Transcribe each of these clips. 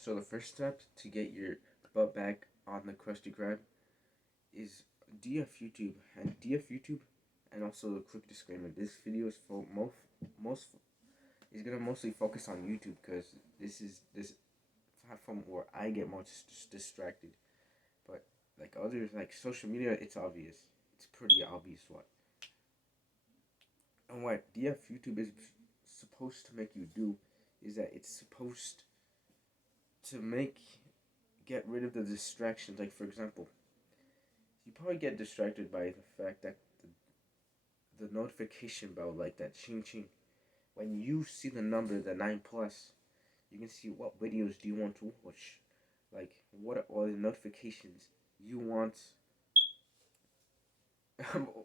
So the first step to get your butt back on the crusty grind is DF YouTube and DF YouTube, and also a quick disclaimer: this video is for most is gonna mostly focus on YouTube because this platform where I get most distracted. But like others, like social media, it's obvious. It's pretty obvious what and what DF YouTube is supposed to make you do is that it's supposed to get ring of the distractions. Like for example, you probably get distracted by the fact that the notification bell, like that ching ching, when you see the number, the 9 plus, you can see what videos do you want to watch, like what are all the notifications you want.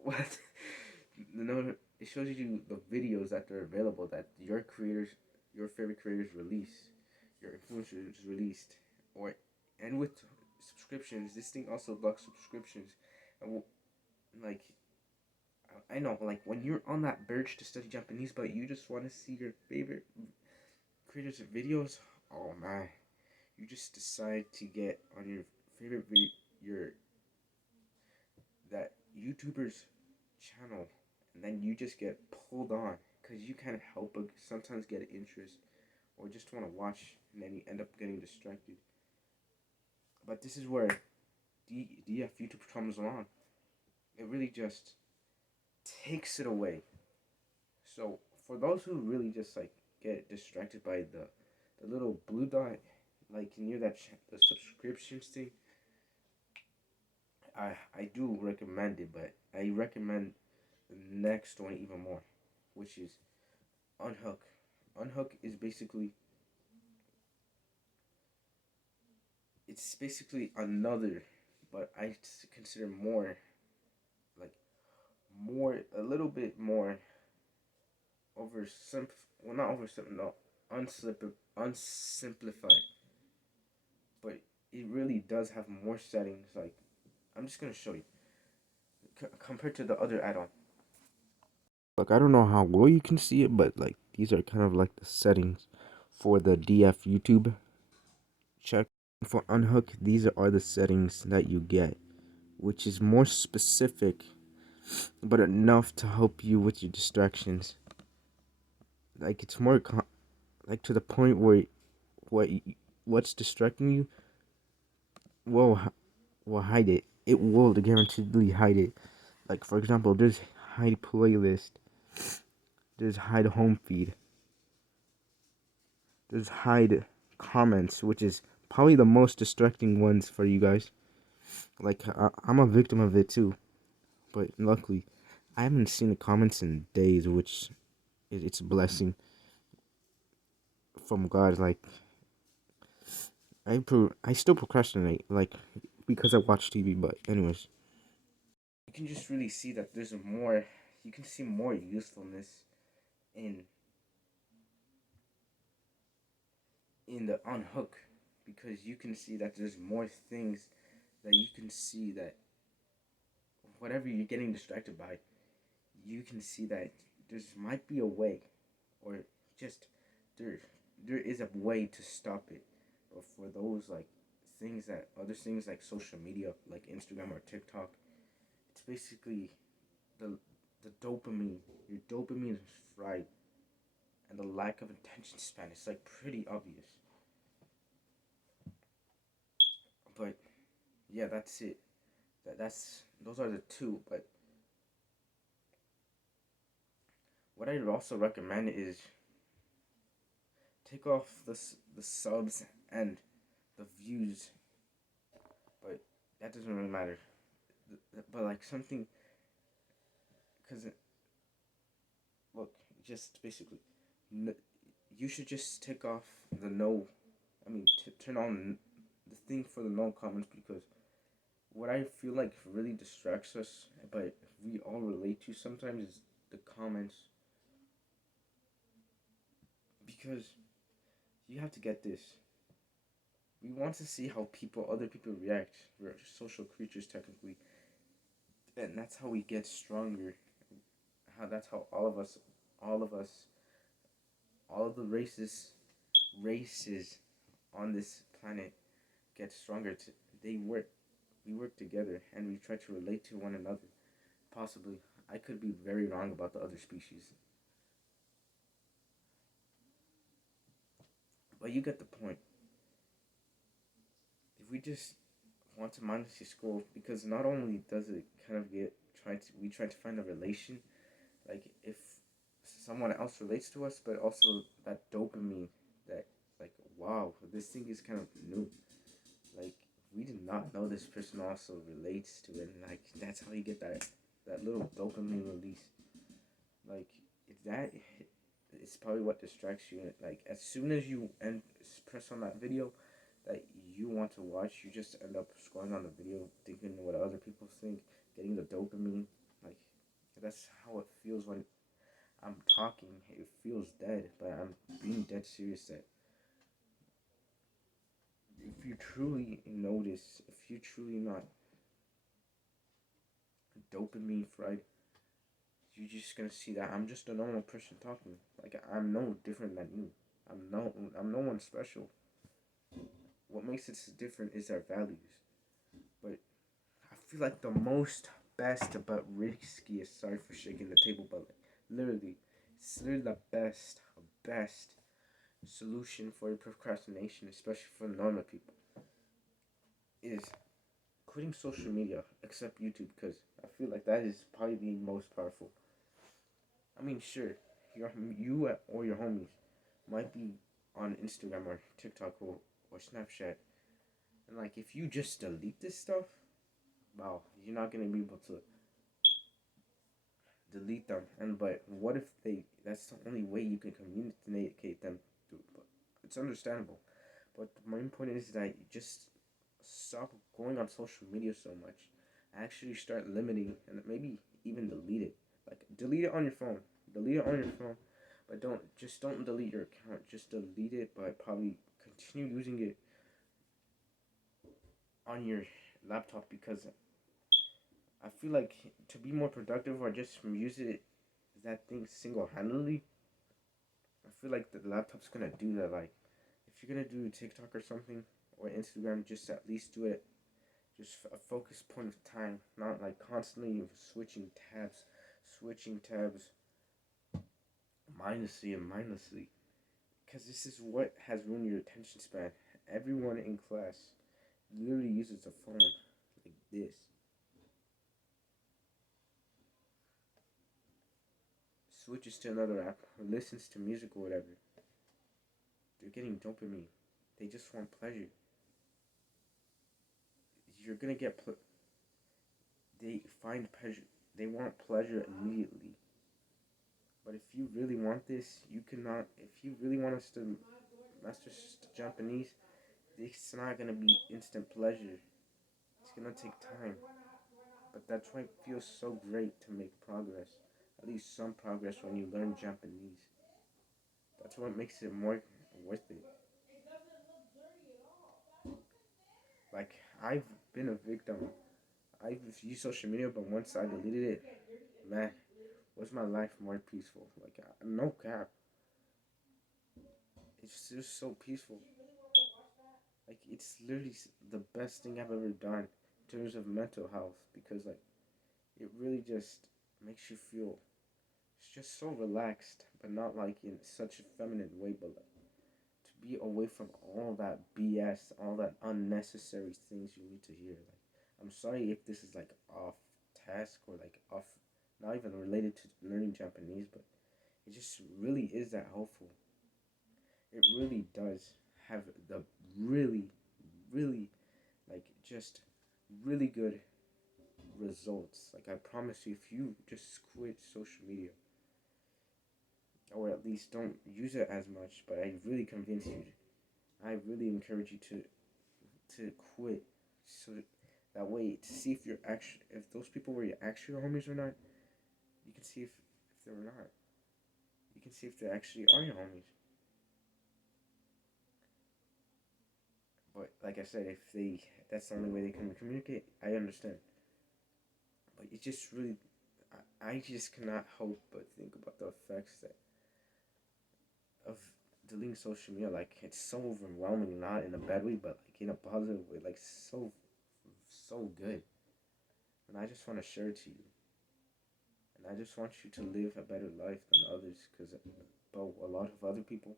What it shows you the videos that are available that your favorite creators release, your influencers released, or and with subscriptions, this thing also blocks subscriptions, and like I know, like when you're on that urge to study Japanese, but you just want to see your favorite creators' videos. Oh man, you just decide to get on your favorite your that YouTuber's channel, and then you just get pulled on because you can't help but sometimes get an interest or just want to watch, and then you end up getting distracted. But this is where DF YouTube comes along. It really just takes it away. So for those who really just like get distracted by the little blue dot, like near the subscriptions thing, I do recommend it, but I recommend the next one even more, which is Unhook. Unhook is basically it's basically another, but I consider more like more a little bit more over well not over no unsimplified, but it really does have more settings. Like I'm just gonna show you compared to the other add-on. Like I don't know how well you can see it, but like these are kind of like the settings for the DF YouTube check. For Unhook, these are the settings that you get, which is more specific, but enough to help you with your distractions. Like it's more like to the point where what what's distracting you will will hide it. It will guaranteedly hide it. Like for example, there's hide playlist, there's hide home feed, there's hide comments, which is probably the most distracting ones for you guys. Like I'm a victim of it too, but luckily I haven't seen the comments in days, which it's a blessing from God. Like I still procrastinate, like because I watch TV. But anyways, you can just really see that there's more. You can see more usefulness in the Unhook, because you can see that there's more things that you can see that whatever you're getting distracted by, you can see that there's might be a way, or just there there is a way to stop it. But for those like things that other things like social media, like Instagram or TikTok, it's basically the the dopamine. Your dopamine is fried, and the lack of attention span is like pretty obvious. But yeah, that's it. That's those are the two. But what I'd also recommend is take off the subs and the views, but that doesn't really matter. But like something, because look, just basically, you should just take off the no. I mean, turn on the thing for the no comments, because what I feel like really distracts us, but we all relate to sometimes, is the comments, because you have to get this. We want to see how other people react. We're social creatures technically, and that's how we get stronger. That's how all of us, all of the races on this planet get stronger. They work. We work together, and we try to relate to one another. Possibly, I could be very wrong about the other species, but you get the point. If we just want to mindlessly scroll, because not only does it kind of get we try to find a relation, like if someone else relates to us, but also that dopamine, that like wow, this thing is kind of new. Like we did not know this person also relates to it, and like that's how you get that little dopamine release. Like if that, it's probably what distracts you. Like as soon as you press on that video that you want to watch, you just end up scrolling on the video, thinking what other people think, getting the dopamine. Like that's how it feels when I'm talking. It feels dead, but I'm being dead serious. That if you truly notice, if you truly not dopamine fried, you're just gonna see that I'm just a normal person talking. Like I'm no different than you. I'm no one special. What makes us different is our values. But I feel like the most best but riskiest. Sorry for shaking the table, but like, literally, it's literally the best solution for procrastination, especially for normal people, is quitting social media, except YouTube, because I feel like that is probably the most powerful. I mean, sure, you or your homies might be on Instagram or TikTok or Snapchat, and like if you just delete this stuff, wow, you're not gonna be able to delete them. And but what if they? That's the only way you can communicate them through. But it's understandable. But the main point is that you just stop going on social media so much. Actually, start limiting and maybe even delete it. Like delete it on your phone. Delete it on your phone. But don't delete your account. Just delete it, but probably continue using it on your laptop because I feel like to be more productive or just use it that thing single handedly, I feel like the laptop's gonna do that. Like, if you're gonna do TikTok or something or Instagram, just at least do it just a focused point of time, not like constantly switching tabs mindlessly. Because this is what has ruined your attention span. Everyone in class literally uses a phone like this, switches to another app, or listens to music or whatever. They're getting dopamine. They just want pleasure. You're gonna get they find pleasure. They want pleasure immediately. But if you really want this, you cannot. If you really want us to master Japanese, it's not gonna be instant pleasure. It's gonna take time. But that's why it feels so great to make progress. At least some progress when you learn Japanese. That's what makes it more worth it. Like I've been a victim. I've used social media, but once I deleted it, man, was my life more peaceful? Like no cap, it's just so peaceful. Like it's literally the best thing I've ever done in terms of mental health because like it really just makes you feel it's just so relaxed, but not like in such a feminine way, but like to be away from all that BS, all that unnecessary things you need to hear. Like I'm sorry if this is like off task or like off, not even related to learning Japanese, but it just really is that helpful. It really does have the really, really, like just really good results. Like I promise you, if you just quit social media, or at least don't use it as much, but I really convince you, I really encourage you to quit, so that way to see if you're actually if those people were actually your homies or not. You can see if they're not. You can see if they actually are your homies. But like I said, if they that's the only way they can communicate, I understand. But it just really, I just cannot help but think about the effects that of deleting social media, like it's so overwhelming, not in a bad way, but like in a positive way, like so good. And I just want to share it to you. And I just want you to live a better life than others, because but a lot of other people,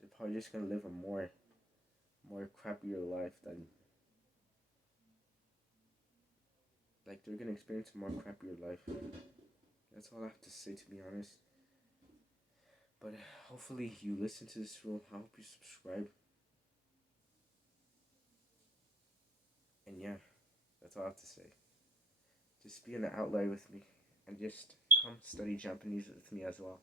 they're probably just gonna live a more crappier life than, like, they're gonna experience a more crappier life. That's all I have to say, to be honest. But hopefully you listen to this rule. I hope you subscribe. And yeah, that's all I have to say. Just be an outlier with me, and just come study Japanese with me as well.